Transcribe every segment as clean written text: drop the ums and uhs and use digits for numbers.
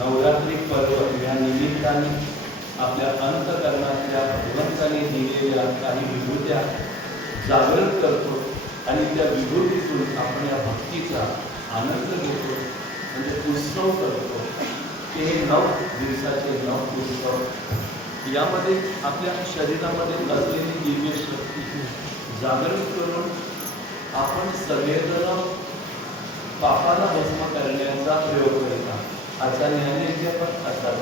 नवरात्री पर्व या निमित्ताने आपल्या अंतःकरणातल्या भगवंताने दिलेल्या काही विभूत्या जागृत करतो आणि त्या विभूतीतून आपण या भक्तीचा आनंद घेतो, म्हणजे उत्सव करतो. हे 9 दिवसाचे 9 उत्सव यामध्ये आपल्या शरीरामध्ये असलेली दिव्य शक्ती जागृत करून आपण सगळेजण पापाला भस्म करण्याचा प्रयोग करता. आचार्याने पण असतात.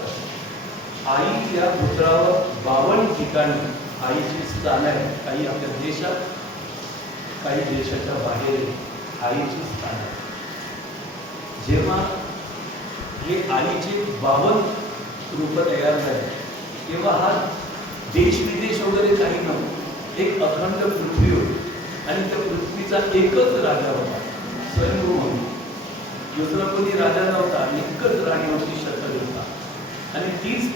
आई या पुत्रावर 52 ठिकाणी आईची स्थान आहे. काही आपल्या देशात, काही देशाच्या बाहेर आईची स्थान आहे. जेव्हा हे आईचे 52 रूप तयार झाले तेव्हा हा देश विदेश वगैरे काही नव्हतं. एक अखंड पृथ्वी होती आणि त्या पृथ्वीचा एकच राजा होता, स्वयंभू म्हणून. दुसरा कोणी राजा नव्हता, एकच राणी होती, शतरूपा. आणि तीच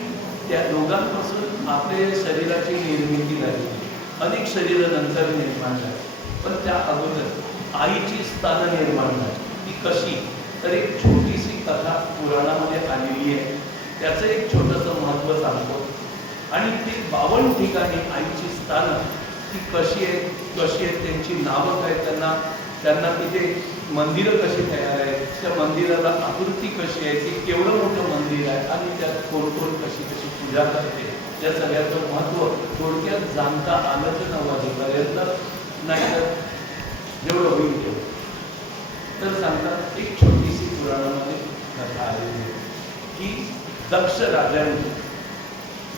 त्या दोघांपासून आपल्या शरीराची निर्मिती झाली. अनेक शरीर नंतर निर्माण झाली, पण त्या अगोदर आईची स्थान निर्माण झाली. ती कशी? तर एक छोटीशी कथा पुराणामध्ये आलेली आहे. त्याचं एक छोटंसं महत्त्व सांगतो. आणि ते 52 ठिकाणी आईची स्थानं ती कशी आहेत, त्यांची नावं काय, त्यांना तिथे मंदिरं कशी तयार आहेत, त्या मंदिराला आकृती कशी आहे, ती केवढं मोठं मंदिर आहे आणि त्यात कोण कशी पूजा करते, त्या सगळ्याचं महत्त्व थोडक्यात जाणता आलं तर 9 वाजेपर्यंत, नाही तर जेवढं होईल तेवढं. तर सांगतात एक छोटीशी पुराणामध्ये कथा आलेली आहे की दक्ष राजाने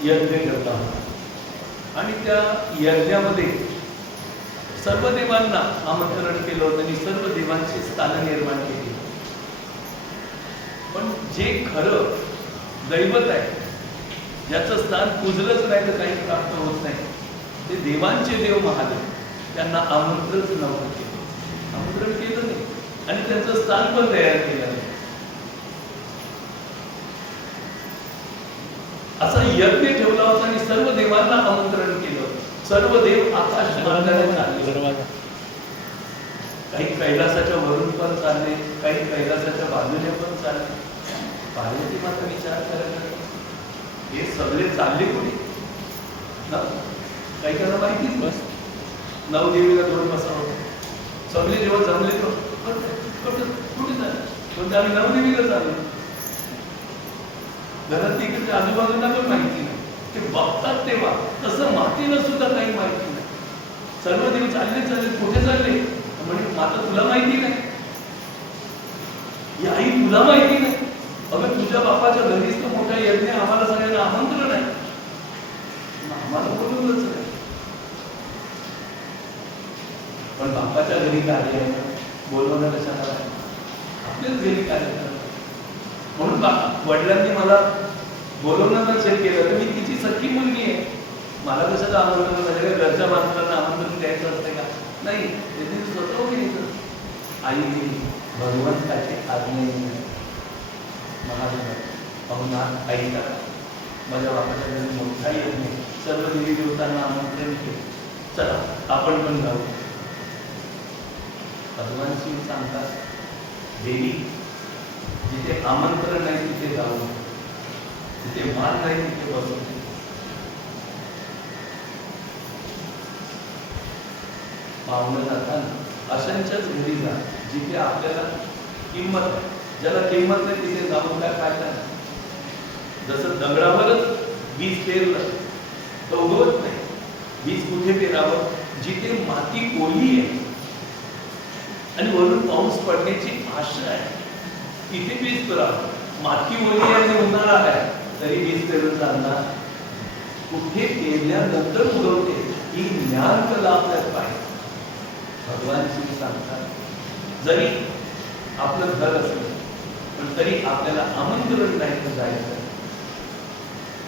यज्ञ करता होता आणि त्या यज्ञामध्ये सर्व देवांना आमंत्रण केलं होतं आणि सर्व देवांची स्थानं निर्माण केली. पण जे खरं दैवत आहे, ज्याचं स्थान पूजलंच नाही तर काही प्राप्त होत नाही, ते देवांचे देव महादेव, त्यांना आमंत्रणच नव्हतं केलं. आमंत्रण केलं नाही आणि त्यांचं स्थान पण तयार केलं नाही. असा यज्ञ ठेवला होता आणि सर्व देवांना आमंत्रण केलं. सर्व देव आकाश मार्गाने चालले, काही कैलासाच्या वरून पण चालले, काही कैलासाच्या बाजूने पण चालले. पार्वती माता विचार करायला, हे सगळे चालले कोणी ना? काही त्यांना माहितीच बस 9 देवीला धरून बसावं. सगळे जेव्हा जमले कुठे झाले, पण आम्ही 9 देवीला चाललो. घरात तिकडे आजूबाजूला पण माहिती नाही. ते बघतात तेव्हा तसं मातीला सुद्धा काही माहिती नाही. सर्व देव चालले कुठे चालले म्हणजे माता तुला माहिती नाही, ही आई तुला माहिती नाही. अगं तुझ्या बापाच्या घरीच तर मोठा यज्ञ, आम्हाला सगळ्यांना आमंत्रण आहे, आम्हाला बोलवलंच नाही. पण बापाच्या घरी कार्य आहे, बोलवणं कशाला आहे? आपल्याच घरी कार्य करतात. म्हणून वडिलांनी मला बोलवणं नसेल केलं तर मी तिची सख्खी मुलगी आहे, मला कशाला आमंत्रण म्हणजे घरच्या माणसांना आमंत्रण द्यायचं असते का? नाही, ते स्वतः घ्यायचं. आई भगवंताची आज्ञा महादेव पाहुणा ऐका, माझ्या बापाच्या घरी मोठा यज्ञ, सर्व देवी देवतांना आमंत्रण केले, चला आपण पण जाऊ. भगवान शिव सांगतात, देवी जिथे आमंत्रण नाही तिथे जाऊ, जिथे मान नाही तिथे बसू. पाहुणं जाताना अशांच्याच घरी जा जिथे आपल्याला किंमत आहे. ज्याला किंमत नाही तिथे जाऊन काय फायदा नाही. जसं दगडावरच बीज पेरलं तर उगवत नाही. बीज कुठे पेरावं? जिथे माती ओली आहे आणि वरून पाऊस पडण्याची आशा आहे तिथे बीज पेरावं. माती ओली आहे आणि उन्हाळा आहे तरी बीज पेरून चालणार? कुठे पेरल्यानंतर उगवते ही ज्ञान कला आपल्यात पाहिजे. भगवान श्री सांगतात, जरी आपलं घर असलं पण तरी आपल्याला आमंत्रण नाही तर जायचं.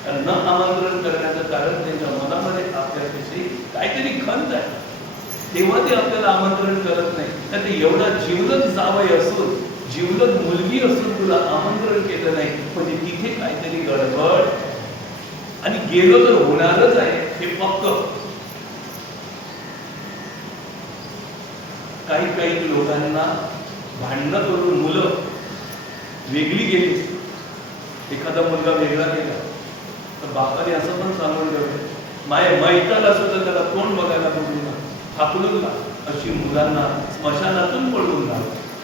कारण न आमंत्रण करण्याचं कारण त्यांच्या मनामध्ये आपल्याविषयी काहीतरी खंत आहे, तेव्हा ते आपल्याला आमंत्रण करत नाही. तर ते एवढा जीवलग जावई असून, जीवलग मुलगी असून तुला आमंत्रण केलं नाही म्हणजे तिथे काहीतरी गडबड, आणि गेलो तर होणारच आहे हे पक्क. काही लोकांना भांडणं करून मुलं वेगळी गेली एखादा मुलगा वेगळा गेला तर बापाने असं पण सांगून ठेवलं, मैताला सुद्धा त्याला तोंड बघायला बघू ना, हाकलून ना, अशी मुलांना स्मशानातून पळवून ना,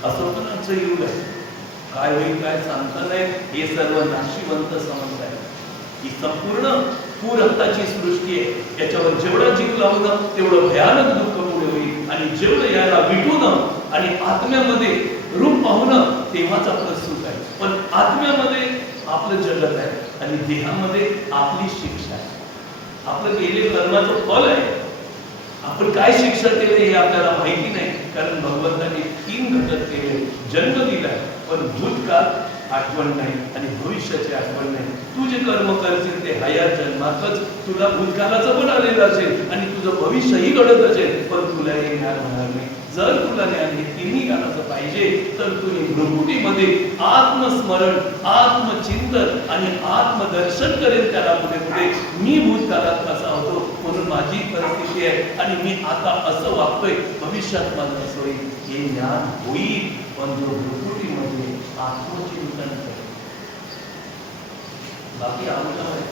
असं पण आमचं युग आहे. काय होईल काय सांगता नाही, हे सर्व नाशिवंत समज आहे. ही संपूर्ण पूरहत्ताची सृष्टी आहे. याच्यावर जेवढा जीव लावणं तेवढं भयानक दुःख पुढे होईल, आणि जेवढं याला विटून आणि आत्म्यामध्ये रूप पाहून तेव्हाच आपलं सुख आहे. पण आत्म्यामध्ये आपलं जगत आहे आणि देहामध्ये आपली शिक्षा आहे. आपलं केलेले कर्माचं फल आहे. आपण काय शिक्षा केली हे आपल्याला माहिती नाही, कारण भगवंताने 3 घटक केले. जन्म दिलाय पण भूतकाळ आठवण नाही आणि भविष्याची आठवण नाही. तू जे कर्म करशील ते ह्या जन्मातच तुला भूतकाळाचं पण आलेलं असेल आणि तुझं भविष्यही घडत असेल, पण तुला हे ज्ञान होणार नाही. जर तुला ज्ञान हे तिन्ही ज्ञानाचं पाहिजे तर तुम्ही भ्रुकुटीमध्ये आत्मस्मरण, आत्मचिंतन आणि आत्मदर्शन करेल त्याला पुढे पुढे. मी भूतकाळात कसा होतो म्हणून माझी परिस्थिती आहे आणि मी आता असं वागतोय, भविष्यात माझं असं होईल, हे ज्ञान होईल. पण जो भ्रुकुटीमध्ये आत्मचिंतन करेल, बाकी आमचं आहे.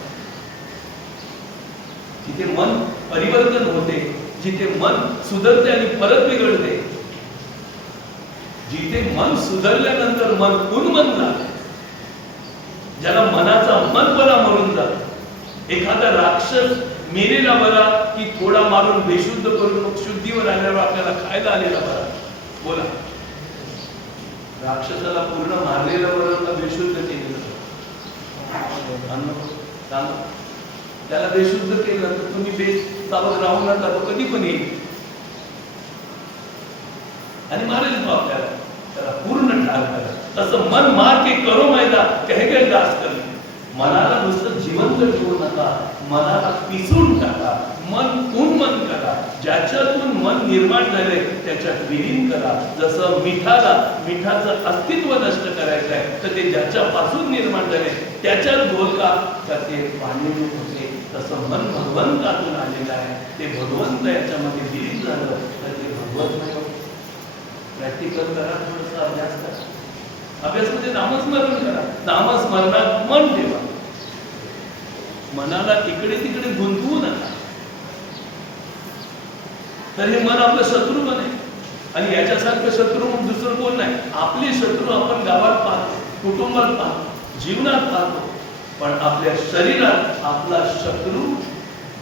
जिथे मन परिवर्तन होते, जिथे मन सुधरते आणि परत बिघडते, जिथे मन सुधरल्यानंतर मन उन्मन जाते, ज्याला मनाचा मनपणा म्हणून जातो. एखादा राक्षस मेलेला बरा की थोडा मारून बेशुद्ध करून मग शुद्धीवर आल्यावर आपल्याला खायला आलेला बरा? बोला, राक्षसाला पूर्ण मारलेलं बरं का बेशुद्ध केलेलं? त्याला बेशुद्ध केलं तर तुम्ही बेसावध राहू नका, तो कधी पण येईल आणि मारेल तो आपल्याला. त्याला पूर्ण ठार करा. तसं मन मार के करो मैदा कहे गए दास कर. मनाला नुसतं जिवंत ठेवू नका, मनाला पिसून टाका, मन उन्मन करा. ज्याच्यातून मन निर्माण झाले त्याच्यात विलीन करा. जसं मिठाचं अस्तित्व नष्ट करायचं आहे तर ते ज्याच्यापासून निर्माण झाले त्याच्यात बोलका तर ते पाणी होते. तसं मन भगवंतातून आलेलं आहे, ते भगवंत याच्यामध्ये विलीन झालं तर ते भगवंत. प्रॅक्टिकल करा, थोडंसं अभ्यास करा. अभ्यासमध्ये नामस्मरण करा. नामस्मरणात मन ठेवा. मनाला इकडे तिकडे गुंतवू नका. तर हे मन आपलं शत्रू बनेल आणि याच्यासारखं शत्रू दुसरं कोण नाही. आपले शत्रू आपण गावात पाहतो, कुटुंबात पाहतो, जीवनात पाहतो, पण आपल्या शरीरात आपला शत्रू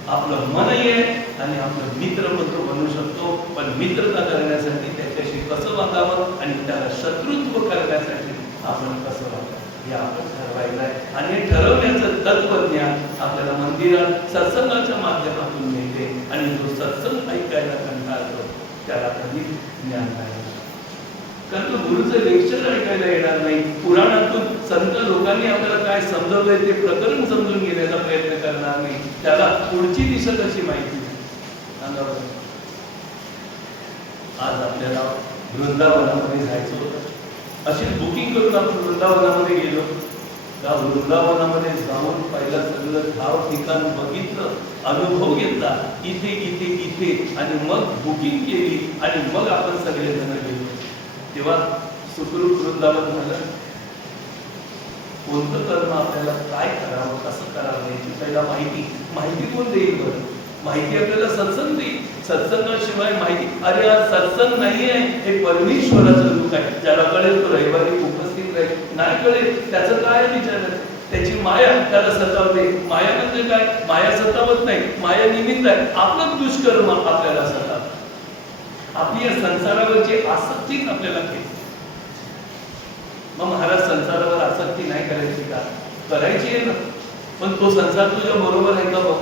आपलं मनही आहे आणि आपलं मित्र पण तो बनू शकतो. पण मित्रता करण्यासाठी त्याच्याशी कसं वागावं आणि त्याला शत्रुत्व करण्यासाठी आपण कसं वागावं हे आपण ठरवायचं आहे. आणि हे ठरवण्याचं तत्वज्ञान आपल्याला मंदिरात सत्संगाच्या माध्यमातून मिळते आणि जो सत्संग ऐकायला कंटाळतो त्याला कधी ज्ञान नाही. कारण तो गुरुचं लेक्चर ऐकायला येणार नाही. पुराणातून संत लोकांनी आपल्याला काय समजवलंय ते प्रकरण समजून घेण्याचा प्रयत्न करणार नाही. त्याला पुढची दिशा कशी माहिती सांगावं. आज आपल्याला वृंदावनामध्ये जायचं होतं. अशी बुकिंग करून आपण वृंदावनामध्ये गेलो. त्या वृंदावनामध्ये जाऊन पहिला सगळं गाव ठिकाण बघितलं, अनुभव घेतला, इथे इथे इथे, आणि मग बुकिंग केली आणि मग आपण सगळेजण गेलो. तेव्हा सुखरूप वृंदावन झालं. कोणतं कर्म आपल्याला काय करावं, कसं करावं याची पहिला माहिती कोण देईल बरं? माहिती आपल्याला सत्संग देईल. सत्संगाशिवाय माहिती, अरे आज सत्संग नाहीये हे परमेश्वराचं रूप आहे. ज्याला कळेल तो रविवारी उपस्थित राहील, नाही कळेल त्याचं काय विचार. त्याची माया त्याला सतावते. माया म्हणजे काय? माया सतावत नाही, माया निमित्त आहे. आपलं दुष्कर्म आपल्याला सतावत. आपली या संसारावरची आसक्तीच आपल्याला केली. मग महाराज संसारावर आसक्ती नाही करायची का? करायची आहे ना, पण तो संसार तुझ्या बरोबर आहे का? बघ,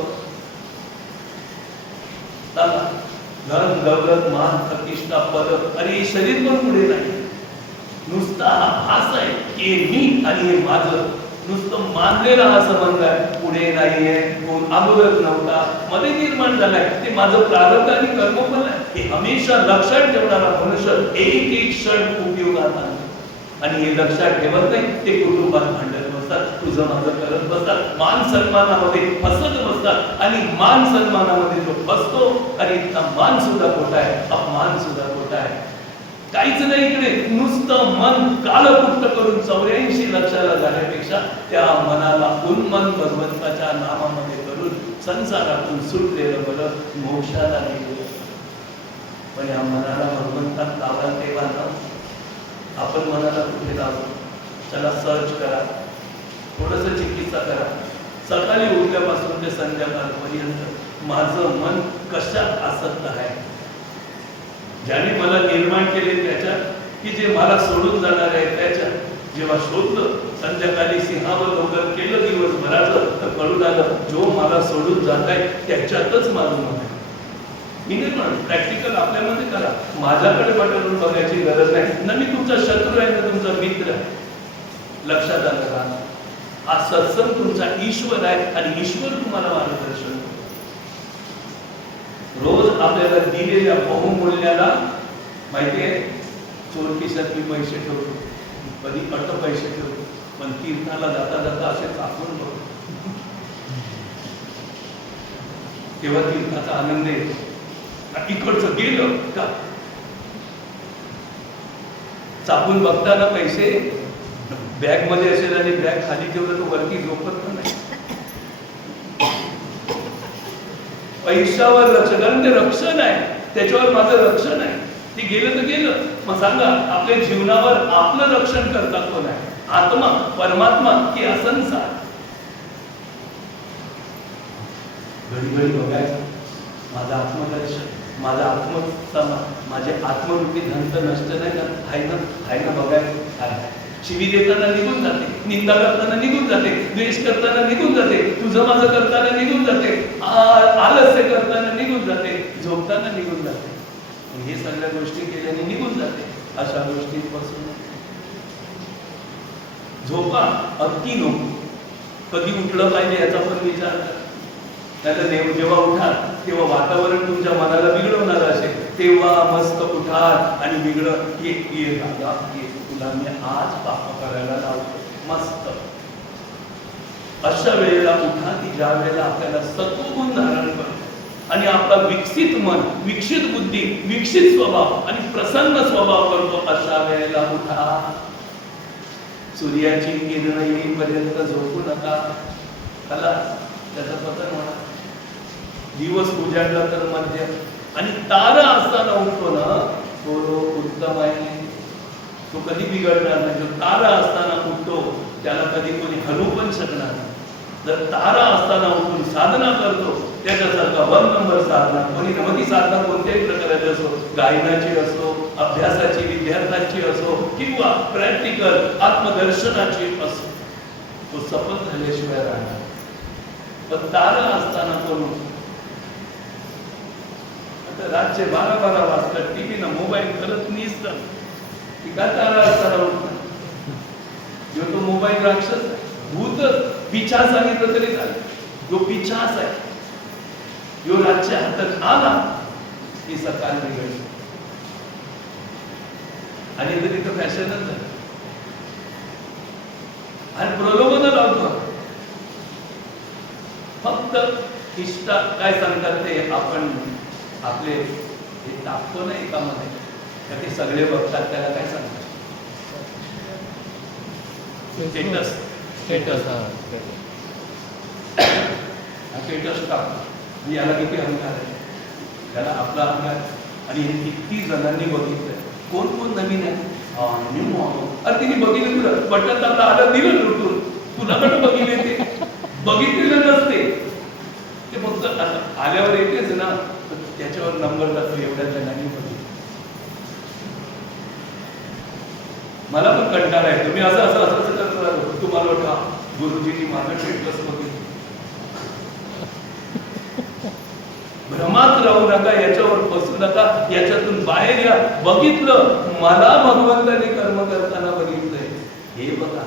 धन दौलत मान प्रतिष्ठा पद, अरे शरीर पण पुढे नाही. नुसता हा भास आहे की मी आणि हे माझं, नुसतं मानलेला हा संबंध आहे. पुढे नाहीये, कोण अगोदर नव्हता, मध्ये निर्माण झालाय. ते माझं प्रारब्ध आणि कर्म पण आहे. हे हमेशा लक्षात ठेवणारा मनुष्य एक एक क्षण उपयोगात आणतो. आणि हे लक्षात ठेवत नाही ते कुटुंबात भांडत बसतात, तुझं माझं करत बसतात, मान सन्मानामध्ये फसत बसतात. आणि मान सन्मानामध्ये जो फसतो, आणि इतका मान सुद्धा खोटा आहे, अपमान सुद्धा खोटा आहे. काहीच नाही इकडे, नुसतं मन कालकुट्ट करून 84 लक्षाला जाण्यापेक्षा त्या मनाला उन्मन भगवंताच्या नामामध्ये करून संसारातून सुटलेलं बरं, मोक्षाला गेलेलं. पण या मनाला भगवंतात लावाल तेव्हा ना, आपण मनाला कुठे लावतो? चला सर्च करा, थोडस चिकित्सा करा. सकाळी उठल्यापासून ते संध्याकाळपर्यंत माझं मन कशात आसक्त आहे? ज्याने मला निर्माण केले त्याच्यात, की जे मला सोडून जाणार आहे त्याच्यात? जेव्हा शोधलं, संध्याकाळी सिंहावलोकन केलं दिवसभराचं, तर कळून आलं जो मला सोडून जात आहे त्याच्यातच माझं मन आहे. मी नाही म्हणून प्रॅक्टिकल आपल्यामध्ये करा. माझ्याकडे बटन बघायची गरज नाही ना, मी तुमचा शत्रू आहे ना तुमचा मित्र आहे. लक्षात आलं का? हा सत्संग तुमचा ईश्वर आहे आणि ईश्वर तुम्हाला मार्गदर्शन. रोज आपल्याला दिलेल्या बहुमूल्याला माहितीये, चोर खिशात मी पैसे ठेवतो, कधी अट पैसे ठेवतो, पण तीर्थाला जाता जाता असे चाकून बघतो, तेव्हा तीर्थाचा आनंद येतो. इकडचं गेलं का चापून बघताना पैसे बॅग मध्ये असेल आणि बॅग खाली ठेवलं तर वरती झोपत पण नाही. पैशावर लक्ष, कारण ते रक्षण आहे, त्याच्यावर माझं रक्षण आहे. ते गेलं तर गेलं. मग सांगा, आपल्या जीवनावर आपलं रक्षण करता कोण आहे? आत्मा, परमात्मा की असंसार? घडी घडी बघायचं माझं आत्मदर्शन, माझा आत्मसमा, माझे आत्मरूपी धन तर नष्ट नाही ना, आहे ना बघायचं. शिवी देताना निघून जाते, निंदा करताना निघून जाते, द्वेष करताना निघून जाते, तुझं माझं करताना निघून जाते, आलस्य करताना निघून जाते, झोपताना निघून जाते. हे सगळ्या गोष्टी केल्याने निघून जाते. अशा गोष्टींपासून झोपा, अति नको. कधी उठलं पाहिजे याचा पण विचार करा. नाहीतर जेव्हा उठाल तेव्हा वातावरण तुमच्या मनाला बिघडवणार असेल, तेव्हा मस्त उठाल आणि बिघडत ये दादा, तुला मी आज पाप करायला लावतो, मस्त. अशा वेळेला उठा की ज्या वेळेला आपल्याला सत्वगुण धारण करतो आणि आपला विकसित मन, विकसित बुद्धी, विकसित स्वभाव आणि प्रसन्न स्वभाव करतो. अशा वेळेला उठा. सूर्याची किरण येईपर्यंत झोपू नका, त्याला त्याचं पतन होणार. दिवस उजाडला तर मध्य, आणि तारा असताना उठतो ना तो उत्तम आहे. तो कधी बिघडणार नाही. जो तारा असताना उठतो त्याला कधी कोणी हलवू पण शकणार नाही. जर तारा असताना उठून साधना करतो त्याच्यासारखा 1 नंबर साधना, कोणी नवती साधना कोणत्याही प्रकारची असो, गायनाची असो, अभ्यासाची, विद्यार्थ्यांची असो किंवा प्रॅक्टिकल आत्मदर्शनाची असो, तो सफल झाल्याशिवाय राहणार. पण तारा असताना करून आता रातचे 12 वाजता टीव्ही ना मोबाईल करत निसतात, ती काय तारा असताना उठणार? जो तो मोबाईल राक्षस भूत पिछा सांगितलं तरी चालेल. जो पिछाच आहे, जो रातच्या हातात आला की सकाळ बिघडली. आणि तिथं फॅशनच झालं आणि प्रलोभन लावतो. फक्त इष्टा काय सांगतात ते आपण आपले हे टाकतो ना एकामध्ये, तर ते सगळे बघतात. त्याला काय सांगतात? स्टेटस. स्टेटस टाकतो. याला किती अहंकार आहे, त्याला आपला अहंकार. आणि हे किती जणांनी बघितलंय. कोण कोण नवीन आहे? अरे तिने बघितलं, तुला बटन आपलं आलं दिलं लुटून, तुला बघितले ते बघितलेलं नसते. ते फक्त आल्यावर येतेच ना, त्याच्यावर नंबर जातो. एवढ्या जणांनी बघितलं. मला पण कंटाळा आहे. तुम्ही असं असं असं करत तुम्हाला वाटतं गुरुजींनी माझं स्टेटस बघितलं. भ्रमात राहू नका, याच्यावर बसू नका, याच्यातून बाहेर या. बघितलं, मला भगवंताने कर्म करताना बघितलंय. हे बघा,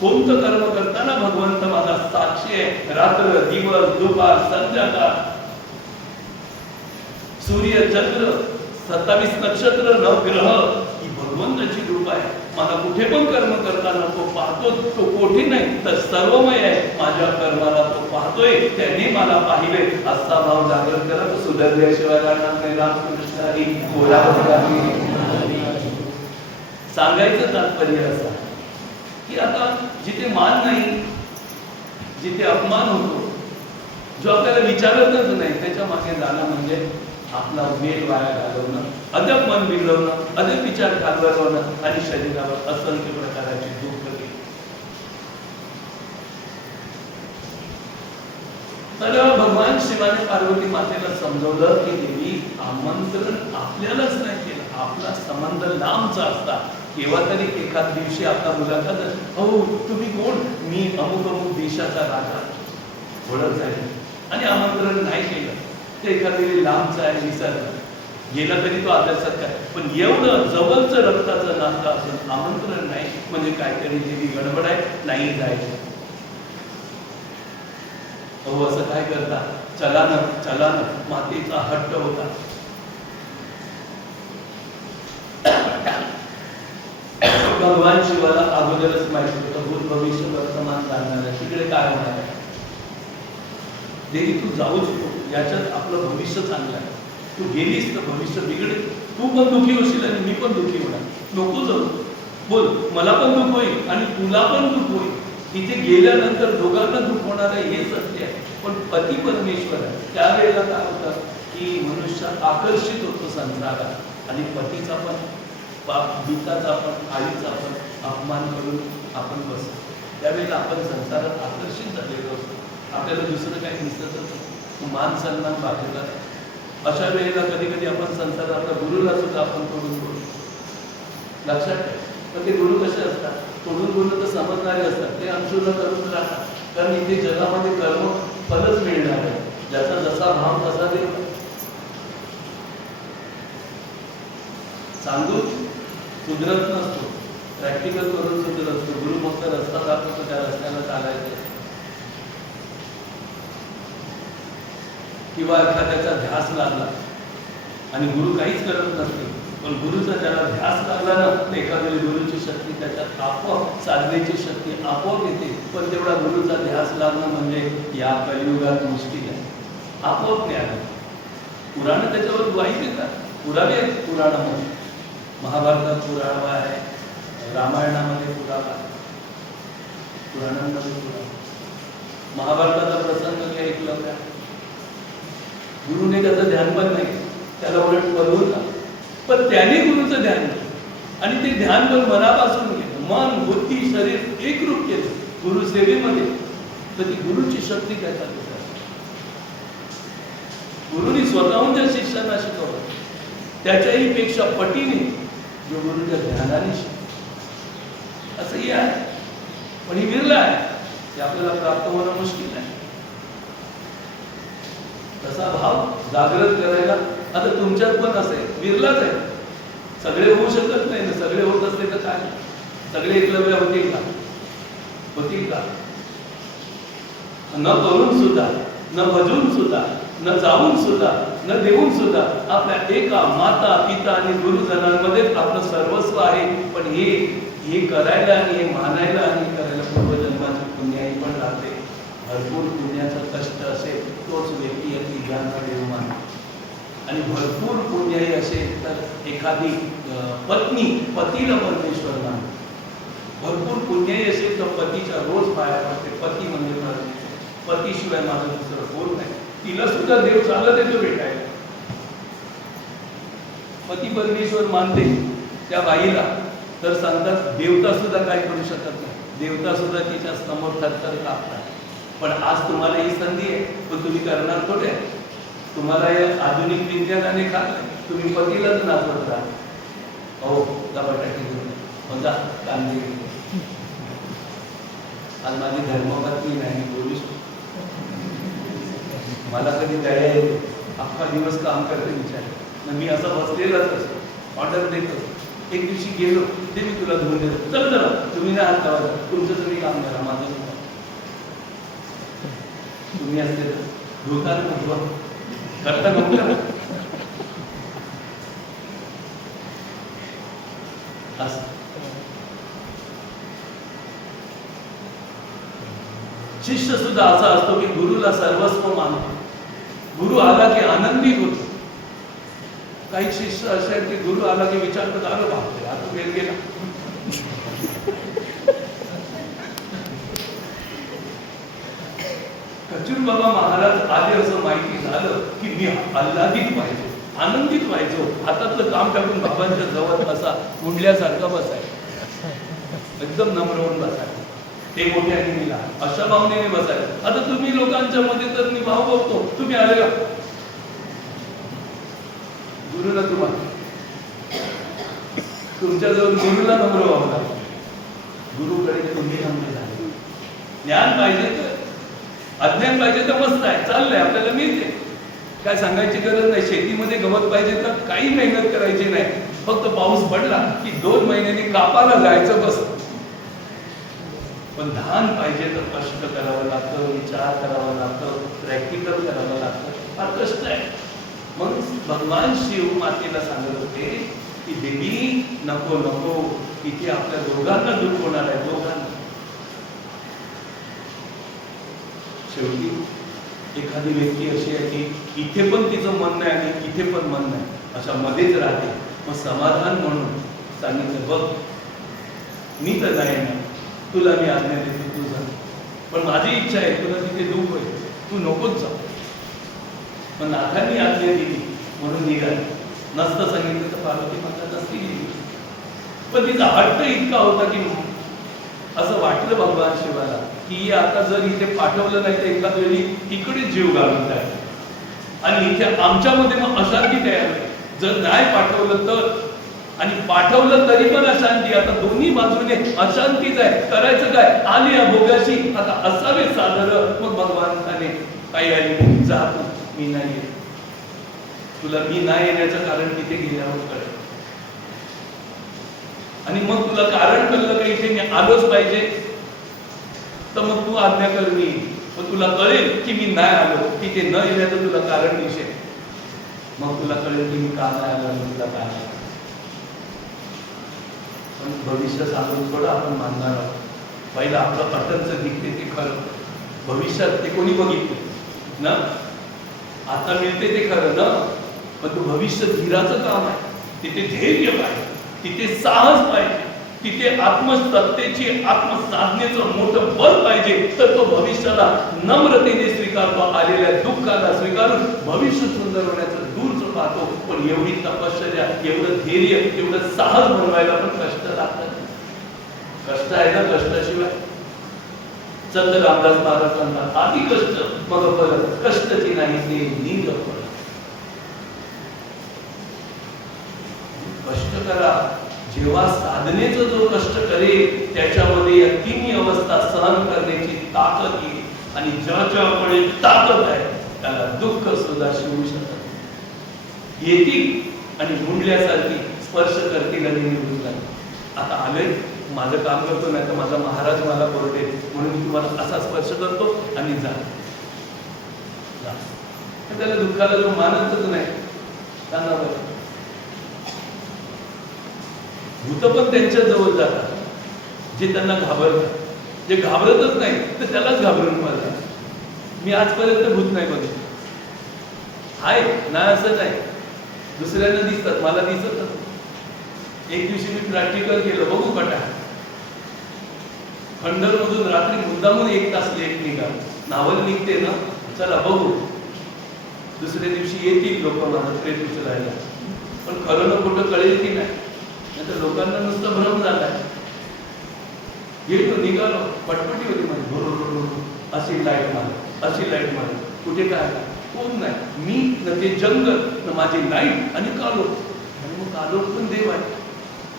कोणतं कर्म करताना भगवंत माझा साक्षी आहे. रात्र, दिवस, दुपार, संध्याकाळ, सूर्य, चंद्र, 27 नक्षत्र, नवग्रह ही भगवंताची रूप आहे. मला कुठे पण कर्म करताना तो पाहतो. तो कोठे नाही तर सर्वमय आहे. माझ्या कर्माला तो पाहतोय, त्याने मला पाहिले. असा भाव जागृत करा, तो सुधारल्याशिवाय राहणार नाही. रामकृष्ण हरी. सांगायचं तात्पर्य असं की आता जिथे मान नाही, जिथे अपमान होतो, जो आपल्याला विचारतच नाही, त्याच्या मागे जाणं म्हणजे आपला वेळ वाया घालवणं, अदब मन बिघडवणं, अदब विचार घालवणं आणि शरीरावर असंख्य प्रकारचे दुःख घेणं. तर भगवान शिवाने पार्वती मातेला समजवलं की देवी, आमंत्रण आपल्यालाच नाही केलं, आपला संबंध लांबचा असता. केव्हा तरी एखाद दिवशी आपला मुलाखत, हो तुम्ही कोण? मी अमुक अमुक देशाचा राजा, ओळख झाली आणि आमंत्रण नाही केलं ते एखाद्या लांबचं आहे, विसरलं गेला तरी तो अभ्यासात काय. पण एवढं जवळचं रक्ताचं नातं असून आमंत्रण नाही म्हणजे काहीतरी देवी गडबड आहे, नाही जायचं. हो असं काय करता, चला ना मातेचा हट्ट होता. भगवान शिवाला अगोदरच माहिती होतं भूत भविष्य वर्तमान जाणणार आहे, तिकडे काय होणार आहे. देवी तू जाऊच नको, याच्यात आपलं भविष्य चांगलं आहे. तू गेलीस तर भविष्य बिघडेल, तू पण दुःखी होशील आणि मी पण दुःखी होणार. नको जाऊ, बोल मला पण दुःख होईल आणि तुला पण दुःख होईल. तिथे गेल्यानंतर दोघांना दुःख होणार आहे हे सत्य आहे. पण पती परमेश्वर आहे, त्यावेळेला काय होतं की मनुष्य आकर्षित होतो संसारात आणि पतीचा पण पिताचा पण आईचा पण अपमान करून आपण बसतो. त्यावेळेला आपण संसारात आकर्षित झालेलो असतो, आपल्याला दुसरं काही दिसतच नाही, मान सन्मान बाजूला. अशा वेळेला कधी कधी आपण संसारात आपल्या गुरुला सुद्धा आपण तोडून बोलतो. लक्षात ठेवा. पण ते गुरु कसे असतात, तोडून बोलणं तर समजणारे असतात, ते अंशुला करून राहतात. कारण इथे जगामध्ये कर्म फलच मिळणार आहे, ज्याचा जसा भाव तसा देव. सांगून सुधरत नसतो, प्रॅक्टिकल करून सुधरत असतो. गुरु फक्त रस्ता दाखवतो, त्या रस्त्याला चालायचं. किंवा एखाद्याचा ध्यास लागला आणि गुरु काहीच करत नसते, पण गुरुचा ज्याला ध्यास लागला ना, एखाद्या गुरुची शक्ती त्याच्यात आपोआप, साधनेची शक्ती आपोआप येते. पण तेवढा गुरुचा ध्यास लागणं म्हणजे या कलियुगात मुश्किल आहे. आपोआप ज्ञान. पुराण त्याच्यावर ग्वाही देतात, पुरावे आहेत पुराणामध्ये. महाभारतात पुरावा आहे, रामायणामध्ये पुरावा आहे, पुराणांमध्ये पुरावा. महाभारताचा प्रसंग काही ऐकलं का? गुरुने त्याचं ध्यान पण नाही, त्याला उलट बोलवून ना, पण त्याने गुरुचं ध्यान केलं आणि ते ध्यान पण मनापासून केलं, मन बुद्धी शरीर एकरूप केलं गुरुसेवेमध्ये. तर ती गुरुची शक्ती त्याच्यात होती. गुरुनी स्वतःहून ज्या शिष्यांना शिकवलं त्याच्याही पेक्षा पटीने जो गुरुच्या ध्यानाने शिकवलं. असंही आहे, पण ही विरला आहे, ते आपल्याला प्राप्त होणं मुश्किल आहे. तसा भाव जागृत करायला आता तुमच्यात पण असेल, विरलाच आहे. सगळे होऊ शकत नाही ना, सगळे होत असते तर काय, सगळे एकलव्य होतील का? होतील का? न करून सुद्धा, न भजून सुद्धा, न जाऊन सुद्धा, न देऊन सुद्धा आपल्या एका माता पिता आणि गुरुजनांमध्ये आपलं सर्वस्व आहे. पण हे करायला आणि हे मानायला आणि करायला पूर्वजन्माची पुण्याई पण लागते. भरपूर पुण्याचं कष्ट असेल तोच व्यक्ती या तिघांना देव मानतो. आणि भरपूर पुण्याई असेल तर एखादी पत्नी पतीला परमेश्वर मानते. भरपूर पुण्याई असेल तर पतीच्या रोज पाया पडते, पती म्हणजे परमेश्वर, पतीशिवाय माझं दुसरं कोण नाही. तिला सुद्धा देव चालत येतो भेटायला. पती परमेश्वर मानते त्या बाईला, तर सांगतात देवता सुद्धा काय करू शकत नाही, देवता सुद्धा तिच्या समोर थरथर कापतात. पण आज तुम्हाला ही संधी आहे, पण तुम्ही करणार थोडे. तुम्हाला या आधुनिक विज्ञानाने खाल्लं, तुम्ही पतीलाच नाचवत राहा. हो जा बटाटे घेऊन, हो जा कांदे घेऊन. आज माझी धर्मपत्नी नाही बोलू शकतो, मला कधी दया येते, अख्खा दिवस काम करते विचार, मी असं बसलेलाच असतो, ऑर्डर देतो. एक दिवशी गेलो, ते मी तुला धुवून देतो, चल चला तुम्ही नाही हात लावा, तुमचं तुम्ही काम करा, माझं तुम्ही असते धुताना म्हटलं करता नव्हतं. शिष्य सुद्धा असा असतो की गुरुला सर्वस्व मानतो, गुरु आला की आनंदी होतो. काही शिष्य असे आहेत की गुरु आला की विचार करतात, अरे बापरे आता वेळ गेला, कचूर बाबा महाराज आले असं माहिती झालं की मी आल्हादित व्हायचो, आनंदित व्हायचो. हातातलं काम टाकून बाबांच्या जवळ असा मुंडल्यासारखा बसायचा, एकदम नम्र होऊन बसायचा. ते मोठे आणि मी लहान अशा भावनेने बसायचं. आता तुम्ही लोकांच्या मध्ये तर मी भाव बघतो, तुम्ही आले का गुरुला, तुम्हाला तुमच्याजवळ गुरुला नम्र व्हावं लागतं. गुरुकडे तुम्ही नम्र झाले. ज्ञान पाहिजे तर, अज्ञान पाहिजे तर मस्त आहे, चाललंय आपल्याला मिळते, काय सांगायची गरज नाही. शेतीमध्ये गवत पाहिजे तर काही मेहनत करायची नाही, फक्त पाऊस पडला की 2 महिन्यांनी कापाला जायचं बस. पण ध्यान पाहिजे तर कष्ट करावं लागतं, विचार करावा लागतं, प्रॅक्टिकल करावं लागतं, फार कष्ट आहे. मग भगवान शिव मातेला सांगत होते की देवी नको नको, इथे आपल्या दोघांना दुःख होणार आहे, दोघांना. शेवटी एखादी व्यक्ती अशी आहे की इथे पण तिचं मन नाही आणि इथे पण मन नाही, अशा मध्येच राहते. मग समाधान म्हणून सांगितलं, बघ मी तर नाही ना, तुला मी आज्ञा देतो, तू जा, पण माझी इच्छा आहे तुला तिथे दुःख होईल, तू नकोच जा. पण नाथांनी आज्ञा दिली म्हणून निघाली. नसतं सांगितलं तर पार्वती माता नसती गेली. पण तिचा हट्ट इतका होता की असं वाटलं भगवान शिवाला की आता जर इथे पाठवलं नाही तर एखाद वेळी इकडे जीव घालून जाईल आणि इथे आमच्यामध्ये मग अशांती तयार होईल. जर नाही पाठवलं तर, आणि पाठवलं तरी पण अशांती. आता दोन्ही बाजूने अशांतीच आहे, करायचं काय? आली या भोगाशी, आता असावे सादर. मग भगवानाने काही आली, जा तू, मी नाही येत. तुला मी नाही येण्याचं कारण तिथे गेल्यावर कळेल, आणि मग तुला कारण कळलं की इथे मी आलोच पाहिजे, तर मग तू आज्ञा कर मी. मग तुला कळेल की मी नाही आलो, तिथे न येण्याचं तुला कारण दिसेल. मग तुला कळेल की मी का नाही आलो आणि तुला काय आलं. पण भविष्य सांगून थोडं आपण मानणार आहोत. पहिलं आपलं अटलचं दिसते ते खरं, भविष्यात ते कोणी बघितलं ना, आता मिळते ते खरं ना. पण तो भविष्य धीराचं काम आहे. तिथे धैर्य पाहिजे, तिथे साहस पाहिजे, तिथे आत्मसत्तेची, आत्मसाधनेचं मोठं बल पाहिजे. तर तो भविष्याला नम्रतेने स्वीकारतो, आलेल्या दुःखाला स्वीकारून भविष्य सुंदर होण्याचं दूरच पाहतो. पण एवढी तपश्चर्या, एवढं धैर्य, एवढं साहस बनवायला पण कष्ट लागतात. कष्ट आहे ना, कष्टाशिवाय संत रामदास महाराज म्हणतात, आधी कष्ट मग फळ, कष्टची नाही ते नींद फळ. कष्ट करा. जेव्हा साधनेचं जो कष्ट करेल त्याच्यामध्ये या तिन्ही अवस्था सहन करण्याची ताकद येईल. आणि ज्याच्याकडे ताकद आहे त्याला दुःख सुद्धा शिवू शकत येतील आणि मुंडल्यासारखी स्पर्श करतील आणि निघून जाईल. आता आले, माझं काम करतो, नाही तर माझा महाराज मला बोलते म्हणून मी तुम्हाला असा स्पर्श करतो आणि जा. त्याला दुःखाला जो मानतच नाही त्यांना बरं. भूत पण त्यांच्या जवळ जातात जे त्यांना घाबरतात. जे घाबरतच नाही तर त्यालाच घाबरून पडतात. मी आजपर्यंत भूत नाही बघितलं. हाय नाही असं नाही, दुसऱ्यांना दिसतात, मला दिसतच. एक दिवशी मी प्रॅक्टिकल केलं, बघू कटा खंडरमधून रात्री मुद्दामून 1 तास लेट निघा, नावल निघते ना, चला बघू. दुसऱ्या दिवशी येतील लोक माझं प्रेत उचलायला, पण खरं न खोटं कळेल की नाही. तर लोकांना नुसतं भ्रम झालाय. गेलो, निघालो, पटपटी होती माझी, बरोबर अशी लाईट मारली, अशी लाईट मारली. कुठे काय कोण नाही, मी न ते जंगल न माझी लाईट आणि कालोख. आणि मग कालोख पण देव आहे,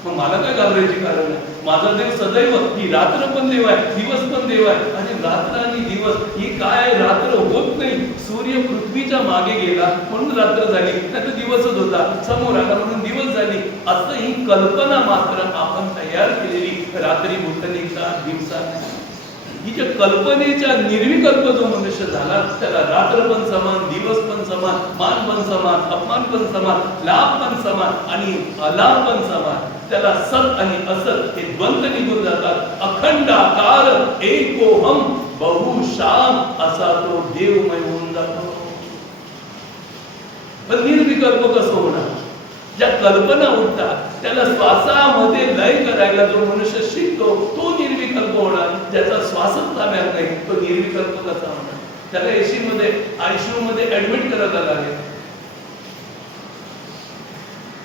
मग मला काय घाबरायची कारण नाही. माझा देव सदैव, ही रात्र पण देव आहे, दिवस पण देव आहे. आणि रात्र आणि दिवस ही काय, रात्र होत नाही. सूर्य पृथ्वीच्या मागे गेला म्हणून रात्र झाली, नाही तर दिवसच होता. समोर आला म्हणून दिवस झाली. असं ही कल्पना मात्र आपण तयार केलेली. रात्री भूत निघतात, दिवसा. ही ज्या कल्पनेच्या निर्विकल्प जो मनुष्य झाला त्याला रात्र पण समान, दिवस पण समान, मान पण समान, अपमान पण समान, लाभ पण समान आणि अलाभ पण समान. त्याला सत आणि असत हे द्वंद्व निघून जातात. अखंड आकार एकोहम बहुशाम असा तो देवमय होऊन जातो. पण निर्विकल्प कसं होणार? ज्या कल्पना उठतात, त्याला श्वासामध्ये लय करायला जो मनुष्य शिकतो तो निर्विकल्प होणार. ज्याचा श्वासच ताब्यात नाही तो निर्विकल्प कसा होणार? त्याला एसी मध्ये ICU मध्ये ऍडमिट करायला लागेल.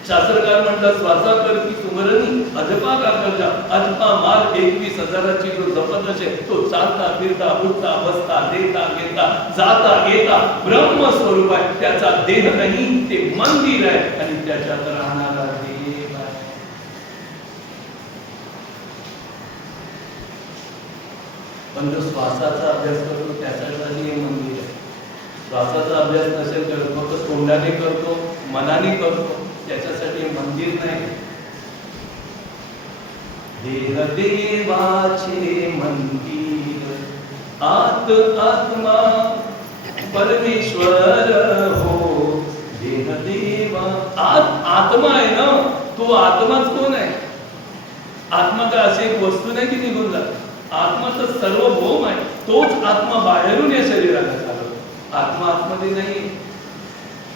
शास्त्रकार म्हणतात श्वासाकरती सुमरणी अजपा काकरजा अजपा माल 21,000ची जो जपत असे तो चालता फिरता उठता बसता देता घेता जाता येता ब्रह्म स्वरूप आहे. त्याचा देह नाही, ते मंदिर आहे आणि त्याच्यात राहणारा देव आहे. पण जो श्वासाचा अभ्यास करतो त्याच्यासाठी हे मंदिर आहे. श्वासाचा अभ्यास नसेल करत, फक्त तोंडाने करतो, मनाने करतो, त्याच्यासाठी मंदिर नाही. देह देवाचे मंदिर, आत आत्मा परमेश्वर हो. देह देवा आत्मा आहे ना, तो आत्माच कोण आहे? आत्मा काय अशी एक वस्तू नाही की निघून जाते. आत्मा तर सर्वभौम आहे. तोच आत्मा बाहेरून या शरीराला चालवतो. आत्मा आतमध्ये नाही.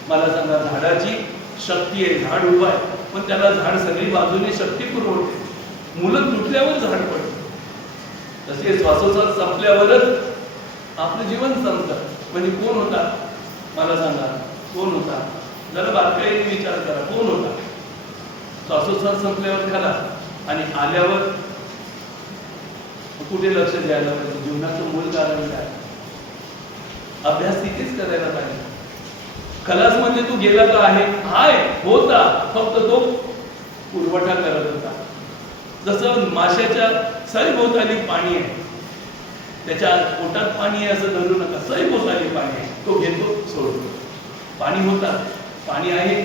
मला सांगा, झाडाची शक्ती आहे, झाड उभा आहे, पण त्याला झाड सगळी बाजूने शक्ती पुरवते. मुलं तुटल्यावर झाड पडते. तसे श्वासोच्छ्वास संपल्यावरच आपलं जीवन संपतं. म्हणजे कोण होता? मला सांगा, कोण होता? जरा बारकाईने विचार करा, कोण होता? श्वासोच्छ्वास संपल्यावर खरा आणि आल्यावर कुठे लक्ष द्यायला पाहिजे? जीवनाचं मूळ कारण काय? अभ्यास तिथेच करायला पाहिजे. खलास म्हणजे तू गेला का आहे? होता, फक्त तो पुरवठा करत होता. जसं माशाच्या सैभोवताली पाणी आहे, त्याच्या पोटात पाणी आहे असं धरू नका. सैभोवताली पाणी आहे, तो घेतो सोडतो. पाणी होता, पाणी आहे,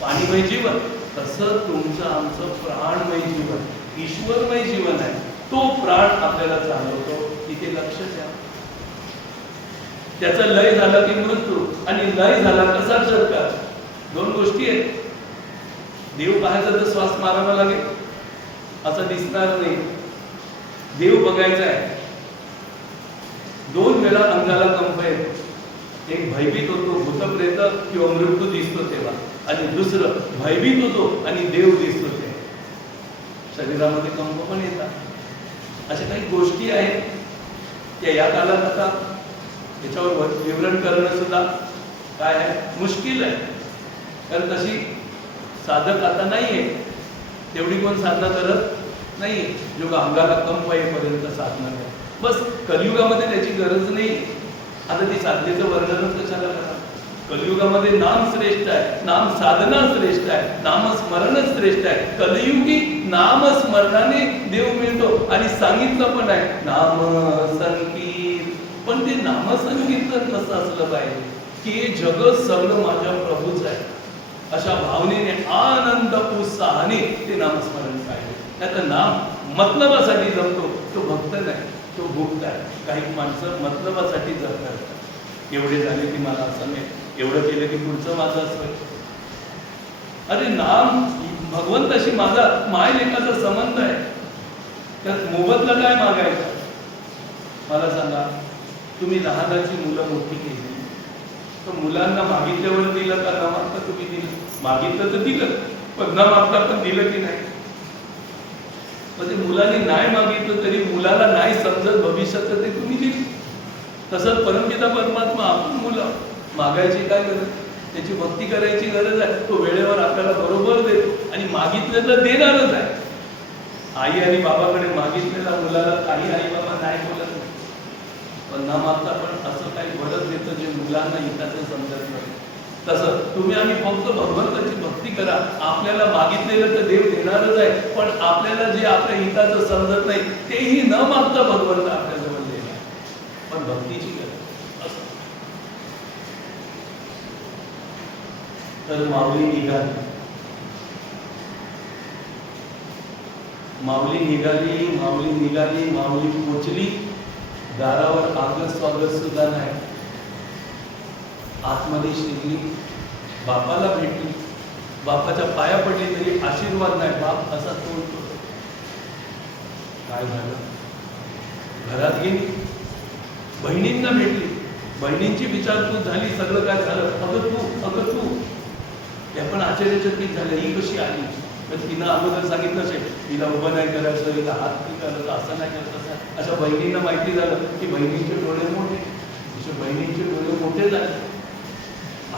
पाणीमय जीवन. तसं तुमचं आमचं प्राणमय जीवन, ईश्वरमय जीवन आहे. तो प्राण आपल्याला चालवतो. तिथे लक्ष द्या. त्याचा लय झाला की मृत्यू, आणि लय झाला कसा शंका? दोन गोष्टी आहेत. देव पाहायचा तर श्वास मारावा लागेल, असं दिसणार नाही. देव बघायचा आहे. 2 वेळा अंगाला कंप येतो. एक भयभीत होतो, भूतप्रेत किंवा मृत्यू दिसतो तेव्हा, आणि दुसरं भयभीत होतो आणि देव दिसतो तेव्हा. शरीरामध्ये कंप पण येतात. अशा काही गोष्टी आहेत त्या या काळात आता त्याच्यावर विवरण करणं सुद्धा काय आहे, मुश्किल आहे. कारण तशी साधक आता नाहीये, तेवढी कोण साधना करत नाही. जो अंगाला कंप येईपर्यंत साधना नाही. बस कलियुगामध्ये त्याची गरज नाही. आता ती साधनेचं वर्णनच कशाला करा? कलियुगामध्ये नाम श्रेष्ठ आहे, नाम साधना श्रेष्ठ आहे, नामस्मरणच श्रेष्ठ आहे. कलियुगी नामस्मरणाने देव मिळतो. आणि सांगितलं पण आहे नाम संकीर्तन. पण ते नामसंकीर्तन कसं असलं पाहिजे की हे जगत सगळं माझ्या प्रभूच आहे अशा भावनेने आनंद उत्साहाने ते नामस्मरण पाहिजे. त्याचं नाम मतलबासाठी जपतो तो भक्त नाही, तो भुक्त आहे. काही माणसं मतलबासाठी जगतात. एवढे झाले की मला असं नाही, एवढं केलं की पुढचं माझं असं. अरे नाम भगवंताशी माझा माय लेकाचा संबंध आहे. त्यात मोबदला काय मागायचा? मला सांगा, तुम्ही लहानाची मुलं मोठी केली तर मुलांना मागितल्यावर दिलं का न मागता तुम्ही दिलं? मागितलं तर दिलं, पण न मागता पण दिलं की नाही? म्हणजे मुलांनी नाही मागितलं तरी मुलाला नाही समजत भविष्यात ते तुम्ही दिली. तसंच परमपिता परमात्मा आपण मुलं मागायची काय गरज? त्याची भक्ती करायची गरज आहे. तो वेळेवर आपल्याला बरोबर देतो आणि मागितलं तर देणारच आहे. आई आणि बाबाकडे मागितलेला मुलाला काही आई बाबा नाही बोलत नाही, पण न मागता पण असं काही बरंच देतं जे मुलांना हिताचं समजत नाही. तसं तुम्ही आम्ही फक्त भगवंताची भक्ती करा. आपल्याला मागितलेलं तर देव देणारच आहे, पण आपल्याला जे आपल्या हिताचं समजत नाही तेही न मागता भगवंत आपल्याजवळ देणार. पण भक्तीची गरज असं. तर माऊली निघाली, माऊली निघाली, माऊली निघाली, माऊली पोचली. दारावर आगत स्वागत सुद्धा नाही. आतमध्ये शिरली, बापाला भेटली, बापाच्या पाया पडली तरी आशीर्वाद नाही. बाप असा तोडतो. काय झालं? घरात गेली, बहिणींना भेटली, बहिणींची विचारपूस झाली, सगळं काय झालं? अगं तू ते पण आश्चर्यचकित झाले, ही कशी आली? तर तिनं अगोदर सांगितलं असेल, हिला उभं नाही करायचं, हिला हात नाही करायचं, असं नाही करायचं, असं. अशा बहिणींना माहिती झालं की बहिणींचे डोळे मोठे, तिच्या बहिणींचे डोळे मोठे झाले.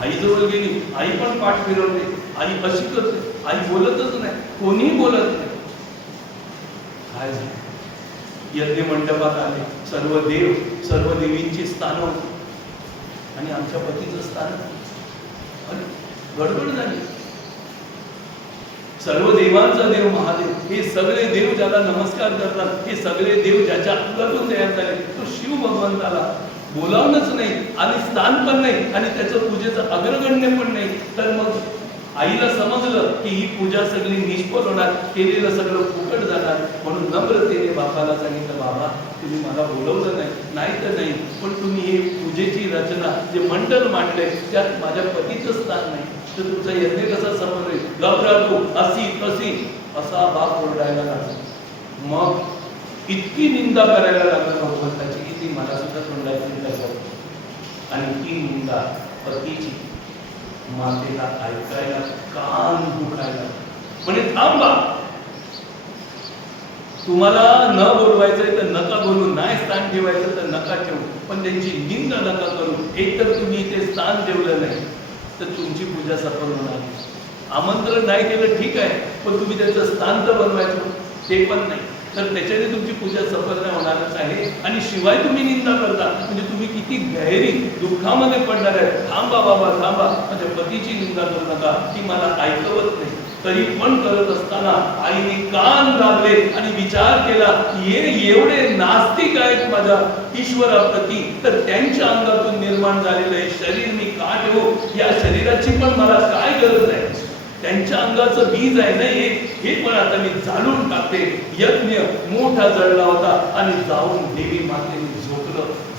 आईजवळ गेली, आई पण पाठ फिरवते, आई अशी करते, आई बोलतच नाही, कोणीही बोलत नाही. काय झालं? यज्ञ मंडपात आले, सर्व देव सर्व देवींची स्थानं होती आणि आमच्या पतीचं स्थान गडबड झाली. सर्व देवांचा देव महादेव, हे सगळे देव ज्याला नमस्कार करतात, हे सगळे देव ज्याच्या अंगातून तयार झाले, तो शिव भगवंताला बोलावणंच नाही आणि स्थान पण नाही आणि त्याचं पूजेचं अग्रगण्य पण नाही. तर मग आईला समजलं की ही पूजा सगळी निष्फळ होणार, केलेलं सगळं फुकट जाणार. म्हणून नम्रतेने बापाला सांगितलं, बाबा तुम्ही मला बोलवलं नाही तर नाही, पण तुम्ही हे पूजेची रचना जे मंडळ मांडलंय त्यात माझ्या पतीचं स्थान नाही, तर तुमचा यज्ञ कसा सफल होईल? घबरातो, अशी तशी असा बाप ओरडायला लागला. मग इतकी निंदा करायला लागला भगवंताची की ती मला सुद्धा तोंडाची निंदा करतो. आणि ती निंदा पतीची मातेला ऐकायला कान दुखायला, म्हणजे थांबा, तुम्हाला न बोलवायचंय तर नका बोलू, नाही स्थान ठेवायचं तर नका ठेवू, पण त्यांची निंदा नका करू. एक तर तुम्ही इथे स्थान ठेवलं नाही तर तुमची पूजा सफल होणार. आमंत्रण नाही केलं ठीक आहे, पण तुम्ही त्याचं स्थान तर बनवायचं, ते पण नाही, तर त्याच्याने तुमची पूजा सफल नाही होणारच आहे. आणि शिवाय तुम्ही निंदा करता म्हणजे तुम्ही किती गहिरी दुःखामध्ये पडणार आहे. थांबा बाबा थांबा, माझ्या पतीची निंदा करू नका, ती मला ऐकवत नाही. तरी पण करत असताना आईने कान दाबले आणि विचार केला, हे एवढे नास्तिक आहेत माझ्या ईश्वराप्रती, तर त्यांच्या अंगातून निर्माण झालेलं हे शरीर मी का ठेवू? या शरीराची पण मला काय गरज आहे? त्यांच्या अंगाचं बीज आहे ना हे पण आता मी जाळून टाकते. यज्ञ मोठा जळला होता आणि जाऊन देवी मातेने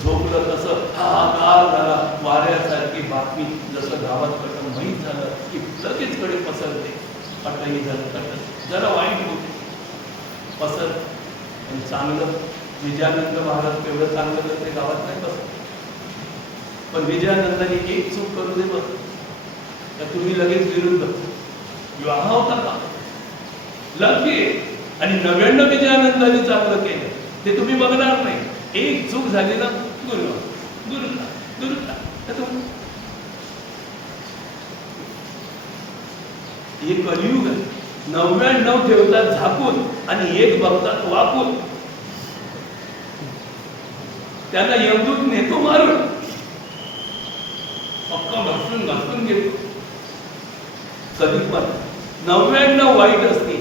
झोपलं तसं हाहाकार झाला. वाऱ्यासारखी बातमी जसं गावात कटम माहीत झालं की लगेच कडे पसरते. अटही झालं, कट जरा वाईट होते पसर, पण चांगलं विजयानंद महाराज एवढं चांगलं तर ते गावात नाही पसर. पण विजयानंदाने एक चूक करू दे बस, तर तुम्ही लगेच विरुद्ध विवाह होता का लग्न, आणि 99 विजयानंदाने चांगलं केलं ते तुम्ही बघणार नाही. एक चूक झाली ना दुर्गा हे कलियुग आहे. 99 ठेवतात झाकून आणि एक बघतात वाकून. त्यांना यमदूत नेतो मारून, पक्का घासून घेतो. कधी पण 99 वाईट असते,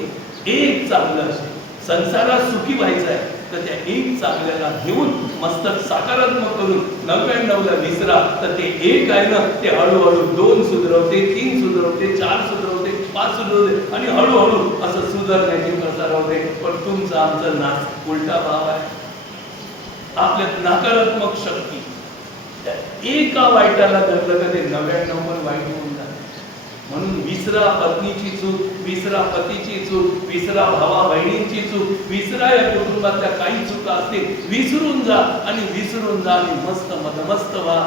एक चांगलं असते. संसारात सुखी व्हायचं आहे तर त्या एक चांगल्याला घेऊन मस्तक सकारात्मक करून 99ला विसरा, तर ते एक आहे ना ते हळूहळू 2 सुधरवते, 3 सुधरवते, 4 सुधरवते, 5 सुधरवते आणि हळूहळू असं सुधारण्याची प्रसार होते. पण तुमचं आमचं नाच उलटा भाव आहे. आपल्यात नकारात्मक शक्ती एका वाईटाला धरलं का ते 99 पण वाईट होऊन जाते. म्हणून विसरा पत्नीची चूक, विसरा पतीची चूक, विसरा भावा बहिणींची चूक, विसरा या कुटुंबातल्या काही चुका असतील, विसरून जा आणि मस्त मदमस्त व्हा.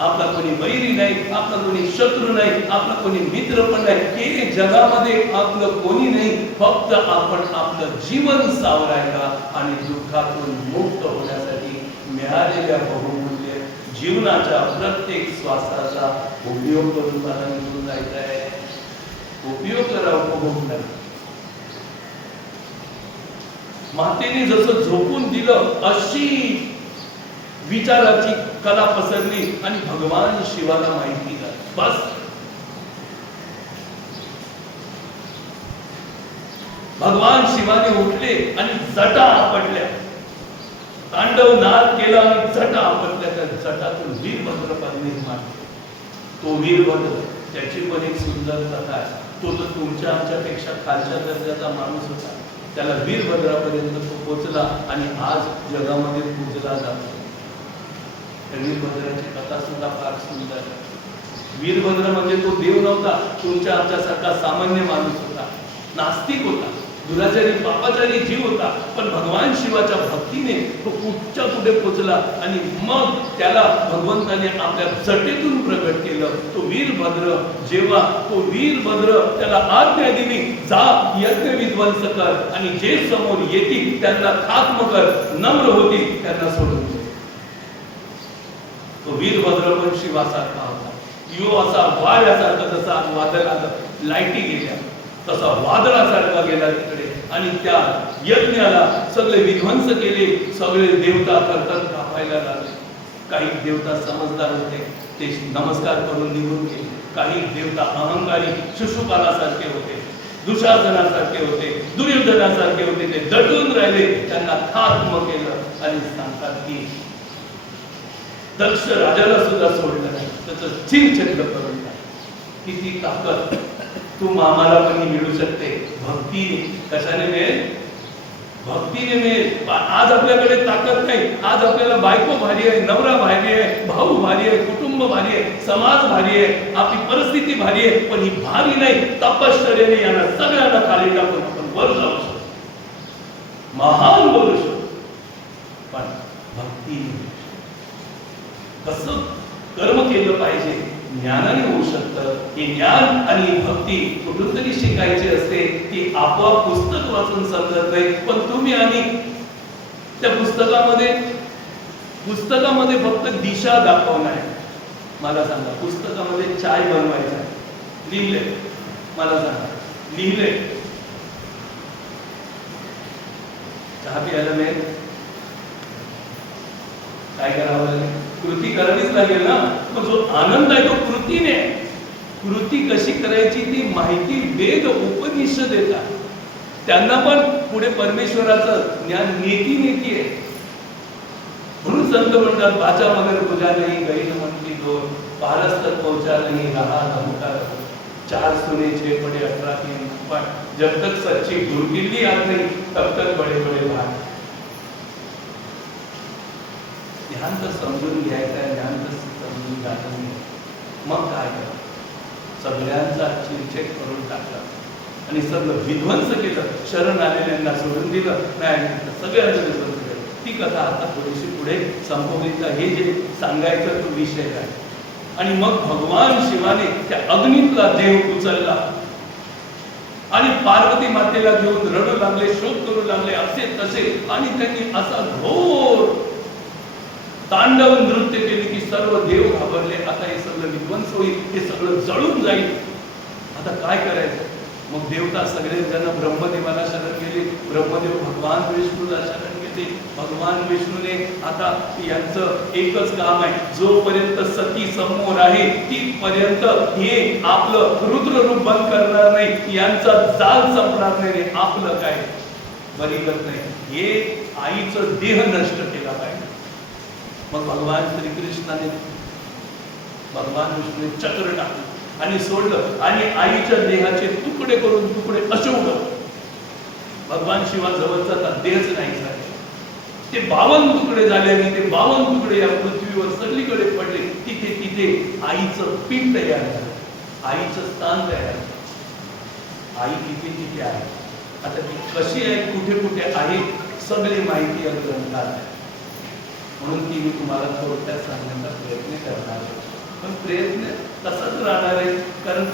आपला कोणी वैरी नाही, आपला कोणी शत्रू नाही, आपला कोणी मित्र पण नाही, हे जगामध्ये आपलं कोणी नाही. फक्त आपण आपलं जीवन सावरायला आणि दुःखातून मुक्त होण्यासाठी मिळालेल्या बहुमूल्य जीवनाच्या प्रत्येक श्वासाचा उपयोग करून मला निघून जायचं आहे. उपयोग करा, उपभोग करा. मातेने जसं झोपून दिलं अशी विचाराची कला पसरली आणि भगवान शिवाला माहिती झाली. बस भगवान शिवाने उठले आणि जटा आपटल्या, तांडव नाद केला आणि जटा आपटल्या. त्या जटातून वीरभद्र निर्माण. तो वीरभद्र, त्याची पण एक सुंदर कथा आहे. तो तर तुमच्या आमच्यापेक्षा खालच्या दर्जाचा माणूस होता. त्याला वीरभद्रापर्यंत तो पोचला आणि आज जगामध्ये पूजला जातो. त्या वीरभद्राची कथा सुद्धा फार सुंदर आहे. वीरभद्र म्हणजे तो देव नव्हता, तुमच्या आमच्यासारखा सामान्य माणूस होता, नास्तिक होता. दुराचारी पापाचारी जीव होता, पण भगवान शिवाच्या भक्तीने तो कुठच्या कुठे पोचला आणि मग त्याला भगवंताने आपल्या जटेतून प्रगट केलं. तो वीरभद्र, जेव्हा तो वीरभद्र त्याला आज्ञा दिली, जा यज्ञ विध्वंस कर आणि जे समोर येतील त्यांना खात्म कर, नम्र होतील त्यांना सोडून दे. तो वीरभद्र पण शिवासारखा होता. यो असा वाऱ्यासारखा, जसा वादळ आलं, लाईटी गेल्या, तसा वादळासारखा गेला तिकडे आणि त्या यज्ञाला सगळे विध्वंस केले. सगळे देवता थरथर कापायला लागले. काही देवता समजदार होते, ते नमस्कार करून निघून गेले. काही देवता अहंकारी शिशुपालासारखे होते, दुशासनासारखे होते, दुर्योधनासारखे होते, ते दटून राहिले. त्यांना खात्म केलं आणि सांगतात की दक्ष राजाला सुद्धा सोडलं नाही, त्याचं चिरचंड करून टाकलं. किती ताकद तू आम्हाला पण मिळू शकते भक्तीने. कशाने मिळेल? भक्तीने मिळेल. आज आपल्याकडे ताकद नाही. आज आपल्याला बायको भारी आहे, नवरा भारी आहे, भाऊ भारी आहे, कुटुंब भारी आहे, समाज भारी आहे, आपली परिस्थिती भारी आहे, पण ही भारी नाही. तपश्चर्याने यांना सगळ्यांना खाली टाकून आपण वर जाऊ शकतो, महान बोलू शकतो. पण भक्तीने कसं कर्म केलं पाहिजे, ज्ञानाने होऊ शकतं. हे ज्ञान आणि भक्ती कुठून तरी शिकायची असते. ती आपोआप पुस्तक वाचून समजत नाही. पण तुम्ही आणि त्या पुस्तकामध्ये फक्त दिशा दाखवणार आहे. मला सांगा, पुस्तकामध्ये चाय बनवायचा लिहिले, मला सांगा लिहिले, चहा प्यायला मिळेल, काय करावं लागेल? कृती करावीच लागेल ना. मग जो आनंद आहे तो कृतीने. कृती कशी करायची ती माहिती वेद उपनिषद देतात. त्यांना पण पुढे परमेश्वराचं ज्ञान नेती आहे. म्हणून संत म्हणतात, बाचा मगर पूजा नाही, गैर मन की डोर, पारस तक पहुंचा नहीं रहा धमका, चार सुने छे पड़े 18 के पण जब तक सच्ची गुरकिल्ली आत नहीं तब तक बड़े बड़े भाग. ध्यान तर समजून घ्यायचं, ध्यान तर समजून घ्यायचं नाही. मग काय करा, सगळ्यांचा चिरछेद करून टाकला आणि सगळं विध्वंस केलं. शरण आलेल्यांना सोडून दिलं, नाही सगळ्यांचं विध्वंस केलं. ती कथा आता थोडीशी पुढे संपवली. हे जे सांगायचं तो विषय आहे. आणि मग भगवान शिवाने त्या अग्नीतला देव उचलला आणि पार्वती मातेला घेऊन रडू लागले, शोक करू लागले, असे तसे. आणि त्यांनी असा घोर तांडव नृत्य केले की सर्व देव घाबरले. आता हे सगळं विध्वंस होईल, हे सगळं जळून जाईल. आता काय करायचं? मग देवता सगळे जण ब्रह्मदेवाला शरण गेले. ब्रह्मदेव भगवान विष्णूला शरण गेले. भगवान विष्णूने आता यांचं एकच काम आहे, जोपर्यंत सती समोर आहे तिथपर्यंत हे आपलं रुद्र रूप बंद करणार नाही, यांचा जाल संपणार नाही. आपलं काय बरी करत नाही, हे आईचं देह नष्ट केला पाहिजे. मग भगवान श्रीकृष्णाने, भगवान विष्णूने चक्र टाकलं आणि सोडलं आणि आईच्या देहाचे तुकडे करून तुकडे असे उडवले. भगवान शिवा जवळचा देहच नाही झाले. ते 52 तुकडे झाले आणि ते 52 तुकडे या पृथ्वीवर सगळीकडे पडले. तिथे तिथे आईचं पिंड तयार झालं, आईचं स्थान तयार झालं. आई तिथे तिथे आहे. आता ती कशी आहे, कुठे कुठे आहे, सगळी माहिती या ग्रंथात आहे. म्हणून ती मी तुम्हाला थोडक्यात सांगण्याचा प्रयत्न करणार आहे. पण प्रयत्न तसाच राहणार आहे, कारण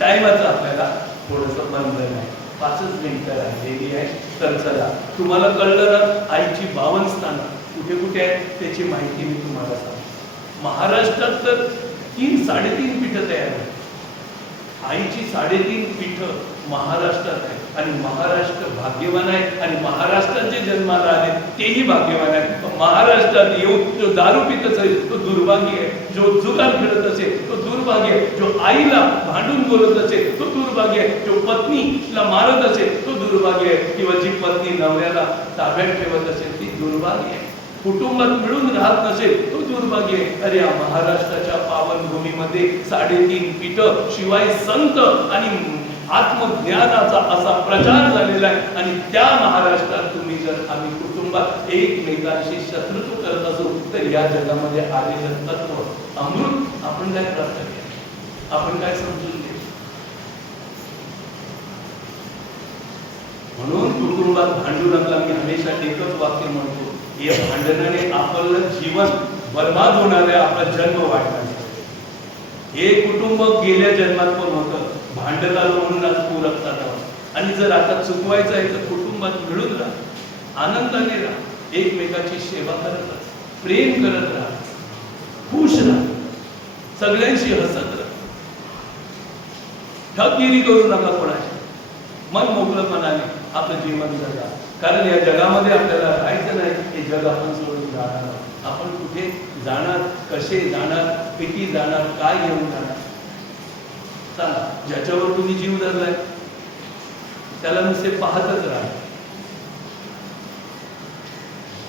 टाइमाचं आपल्याला थोडंसं बंधन आहे. 5 मिनिटं राहिलेली आहे. तर चला, तुम्हाला कळलं ना आईची 52 स्थानं कुठे कुठे आहेत त्याची माहिती मी तुम्हाला सांगतो. महाराष्ट्रात तर 3-3.5 पीठं तयार आहेत. आईची 3.5 पीठं महाराष्ट्रात आहे आणि महाराष्ट्र भाग्यवान आहे. आणि महाराष्ट्रात जे जन्माला आले तेही भाग्यवान आहे. महाराष्ट्रात येऊन जो दारू पित असेल तो दुर्भाग्य आहे, जो जुगार खेळत असेल तो दुर्भाग्य आहे, जो आईला भांडून बोलत असेल तो दुर्भाग्य आहे, जो पत्नीला मारत असेल तो दुर्भाग्य आहे, किंवा जी पत्नी नवऱ्याला ताब्यात ठेवत असेल ती दुर्भाग्य आहे, कुटुंबात मिळून राहत नसेल तो दुर्भाग्य आहे. अरे या महाराष्ट्राच्या पावनभूमीमध्ये 3.5 पीठं शिवाय संत आणि आत्मज्ञानाचा असा प्रचार झालेला आहे. आणि त्या महाराष्ट्रात तुम्ही जर आम्ही कुटुंबात एकमेकांशी शत्रुत्व करत असू तर या जगामध्ये आलेलं तत्व अमृत आपण काय प्राप्त केलं, आपण काय समजून घेऊ? म्हणून कुटुंबात भांडू नका. मी हमेशा एकच वाक्य म्हणतो, या भांडणाने आपलं जीवन बर्बाद होणार आहे, आपला जन्म वाढणार आहे. हे कुटुंब गेल्या जन्मात पण होतं, भांडत आलो म्हणून आज पूरकतात आहोत. आणि जर आता चुकवायचं आहे तर कुटुंबात मिळून राहा, आनंदाने राहा, एकमेकाची सेवा करत राहा, प्रेम करत राहा, खुश राहा, सगळ्यांशी हसत राहा, ठगगिरी करू नका कोणाची. मन मोकळेपणाने आपलं जीवन जगा. कारण या जगामध्ये आपल्याला राहायचं नाही, हे जग आपण सोडून जाणार. आपण कुठे जाणार, कसे जाणार, किती जाणार, काय घेऊन जाणार. चला, ज्याच्यावर तुम्ही जीव धरलाय त्याला नुसते पाहतच राहा.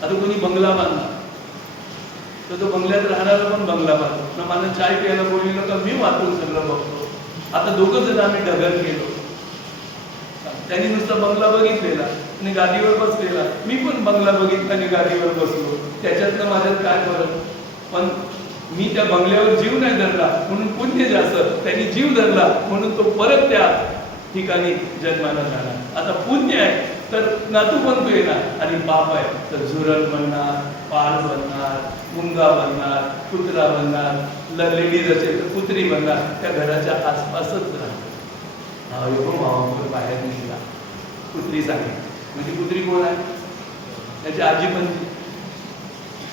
आता कोणी बंगला बांधला तर तो बंगल्यात राहणारा पण बंगला बांधतो ना. मला चाय प्यायला बोलवलं का मी वाचून सगळं बघतो. आता दोघं जण आम्ही ढगल गेलो, त्यांनी नुसता बंगला बघितलेला आणि गादीवर बसलेला, मी पण बंगला बघितला आणि गादीवर बसलो. त्याच्यातनं माझ्यात काय फरक? पण मी त्या बंगल्यावर जीव नाही धरला म्हणून पुण्य जास्त, त्यांनी जीव धरला म्हणून तो परत त्या ठिकाणी जन्माला झाला. आता पुण्य आहे तर नातू बनतो येणार, आणि पाप आहे तर झुरळ बनणार, पाल बनणार, मुंगा बनणार, कुत्रा बनणार, लेडीज असेल तर कुत्री बनणार, त्या घराच्या आसपासच राहणार. बाहेर निघाला, कुत्री सांगे म्हणजे कुत्री कोण आहे? त्याची आजी पणजी.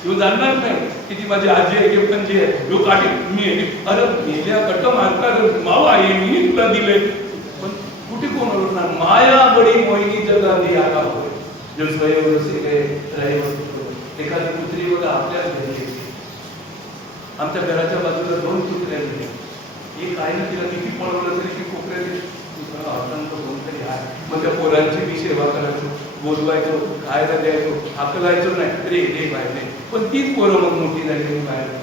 तू जाणणार नाही की ती माझी आजी आहे की पणजी आहे. तू काठी मी अरे मेल्या कट मारतात मावा आहे मी तुला दिले, पण कुठे कोण ओळखणार? माया बडी मोहिनी जगांधी आला होय जो स्वयं से रहे वस्तू. एखादी कुत्री बघा आपल्याच घरी येते. आमच्या घराच्या बाजूला 2 कुत्रे आहेत. एक आहे ना, तिला किती पळवलं तरी ती कोपऱ्यात कोणतरी आहे. मग त्या पोरांची मी सेवा करायचो, बोलवायचो, खायला द्यायचो, हाकलायचो नाही रे रे बाहेर. पण तीच पोरं मग मोठी झाली बाहेर.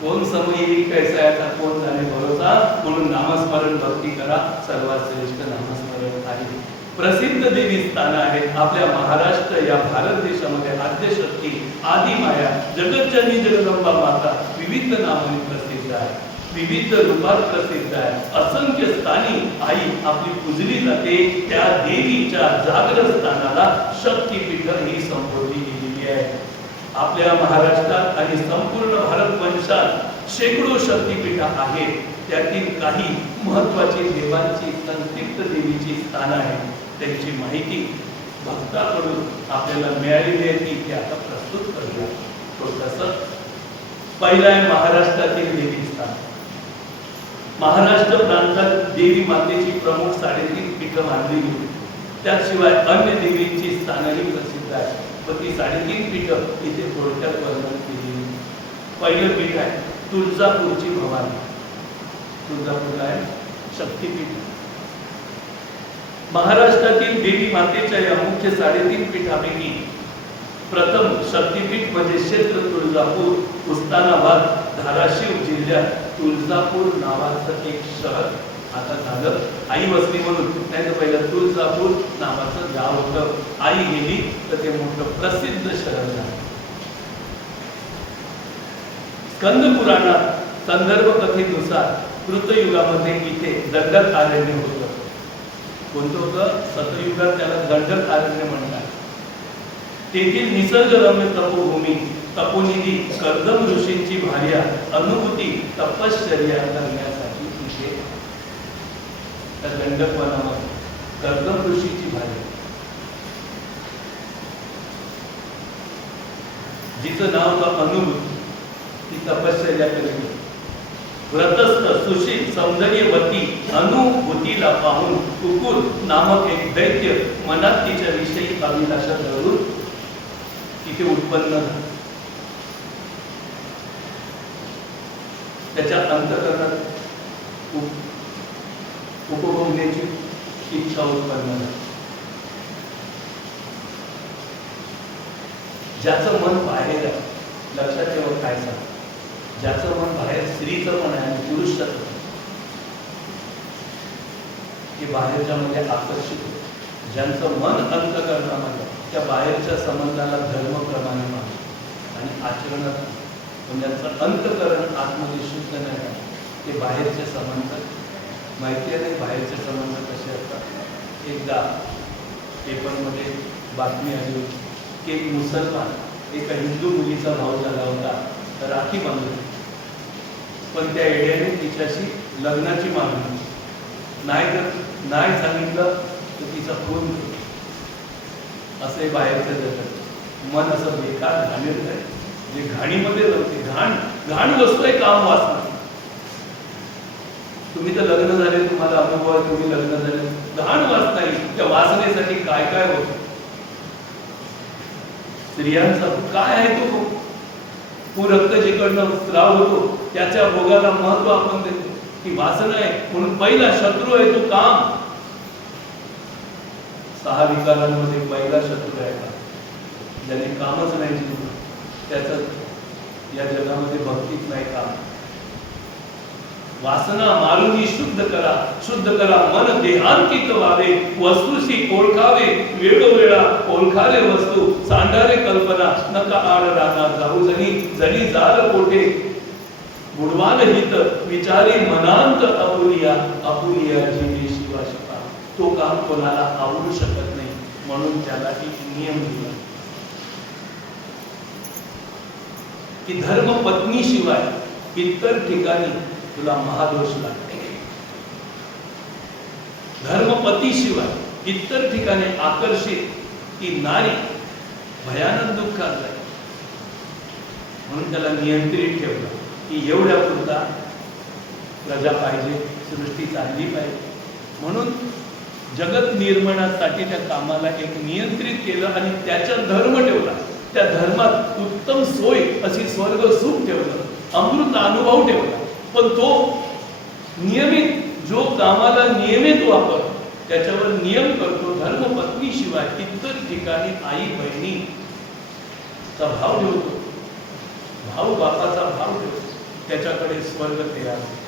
कोण समय येईल कैसा याचा कोण जाणे भरोसा. म्हणून नामस्मरण भक्ती करा, सर्वात श्रेष्ठ नामस्मरण आहे. प्रसिद्ध देवी स्थान आहेत आपल्या महाराष्ट्र या भारत देशामध्ये. आद्यशक्ती, आदिमाया, जगज्जननी जगदंबा माता विविध नामाने प्रसिद्ध आहे, विविध रूपात प्रसिद्ध आहे. असंख्य स्थानी आई आपली पूजली जाते. त्या देवीच्या जागृत स्थानाला शक्तीपीठ ही संबोधली गेलेली आहे. आपल्या महाराष्ट्रात आणि संपूर्ण भारत वंशात शेकडो शक्तीपीठ आहेत. त्यातील काही महत्वाची देवांची, संतप्त देवीची स्थानं आहेत. त्यांची माहिती भक्ताकडून आपल्याला मिळालेली आहे ती आता प्रस्तुत करूया. तो कसं? पहिला आहे महाराष्ट्रातील देवी स्थान. महाराष्ट्र प्रांतात देवी मातेची प्रमुख 3.5 पीठं मानली गेली. त्याशिवाय अन्य देवींची स्थानही प्रसिद्ध आहे. व ती 3.5 पीठं इथे थोडक्यात वर्णन केली. पहिलं पीठ आहे तुळजापूरची भवानी. तुळजापूरला आहे शक्तीपीठ. महाराष्ट्रातील देवी मातेच्या या मुख्य 3.5 पीठापैकी प्रथम शक्तीपीठ म्हणजे क्षेत्र तुळजापूर, उस्मानाबाद, धाराशिव जिल्ह्यात तुळजापूर नावाचं एक शहर आता झालं. आई वसली म्हणून, नाही तर पहिलं तुळजापूर नावाचं गाव होतं. आई गेली तर ते मोठं प्रसिद्ध शहर झालं. स्कंद पुराणात संदर्भ कथेनुसार कृतयुगामध्ये इथे दंडकारण्य होतं. कोणतं होतं? सतयुगात त्याला दंडकारण्य म्हणतात. तेथील निसर्गरम्य तपोभूमी, तपोनिधी कर्दम ऋषींची भार्या अनुभूती तपश्चर्या करण्यासाठी तिथे त्या दंडकवनामध्ये कर्दम ऋषीची भार्या, जिचं नाव होतं अनुभूती, ती तपश्चर्या केली. व्रतस्थ सुशील सौंदर्यवती अनुभूतीला पाहून कुकुर नामक एक दैत्य मनात तिच्या विषयी अभिलाषा धरून तिथे उत्पन्न झालं. त्याच्या अंतःकरणात उपभोगण्याची इच्छा उत्पन्न झाली. ज्याचं मन बाहेर आहे, लक्षात ठेवा काय सांग, ज्याचं मन बाहेर स्त्रीचं पण आहे आणि पुरुषचं पण, ते बाहेरच्या मध्ये आकर्षित होते. ज्यांचं मन अंतःकरणामध्ये त्या बाहेरच्या संबंधाला धर्मप्रमाणे मानतं आणि आचरणात, पण ज्यांचं अंतःकरण आतमध्ये शुद्ध नाही ते बाहेरचे संबंध माहिती आहे नाही बाहेरचे संबंध कसे असतात. एकदा पेपरमध्ये बातमी आली होती की एक मुसलमान एका हिंदू मुलीचा भाव झाला होता, राखी बांधली, पण त्या एड्याने तिच्याशी लग्नाची मागणी नाही सांगितलं तर तिचा खून केला. असे बाहेरचं जगत मन असं बेकार घाणेरडं आहे, जे घाणीमध्ये रमते. घाण वस्तू आहे काम वासना. तुम्ही तर लग्न झाले, तुम्हाला अनुभव आहे, तुम्ही लग्न झाले, घाण वासना आहे. त्या वासनेसाठी काय काय होतं. स्त्रियांचा काय आहे तो रक्त जिकडनं स्त्राव होतो त्याच्या भोगाला महत्व आपण देतो. ती वासना आहे म्हणून पहिला शत्रू आहे तो काम. 6 विकारांमध्ये पहिला शत्रू आहे का, ज्याने कामच नाही जिंकलं, त्याचं या जगामध्ये भक्तीच नाही काम. वासना मारून शुद्ध करा मन देहांकित व्हावे, वस्तूशी ओळखावे वेळोवेळा ओळखावे वस्तू, सांडारे कल्पना नका आड राना जाऊ जणी जाल कोठे, बुडवान हित विचारी मनांत आपुलिया जीवे शिवा शिवा. तो काम कोणाला आवडू शकत नाही म्हणून त्याला एक नियम दिला की धर्म पत्नी शिवाय इतर ठिकाणी तुला महादोष लागते. धर्मपती शिवाय इतर ठिकाणी आकर्षित ती नारी भयानक दुःखात जाईल. म्हणून त्याला नियंत्रित ठेवलं की एवढ्या पुरता प्रजा पाहिजे, सृष्टी चालली पाहिजे. म्हणून जगत निर्माणासाठी त्या कामाला एक नियंत्रित केलं आणि त्याचा धर्म ठेवला. त्या धर्मात उत्तम सोय अशी स्वर्ग सुख ठेवलं, अमृत अनुभव ठेवला. पण तो नियमित जो कामाला नियमित वापर त्याच्यावर नियम करतो, धर्मपत्नी शिवाय इतर ठिकाणी आई बहिणीचा भाव ठेवतो, भाऊ बापाचा भाव ठेवतो, त्याच्याकडे स्वर्ग तयार होतो.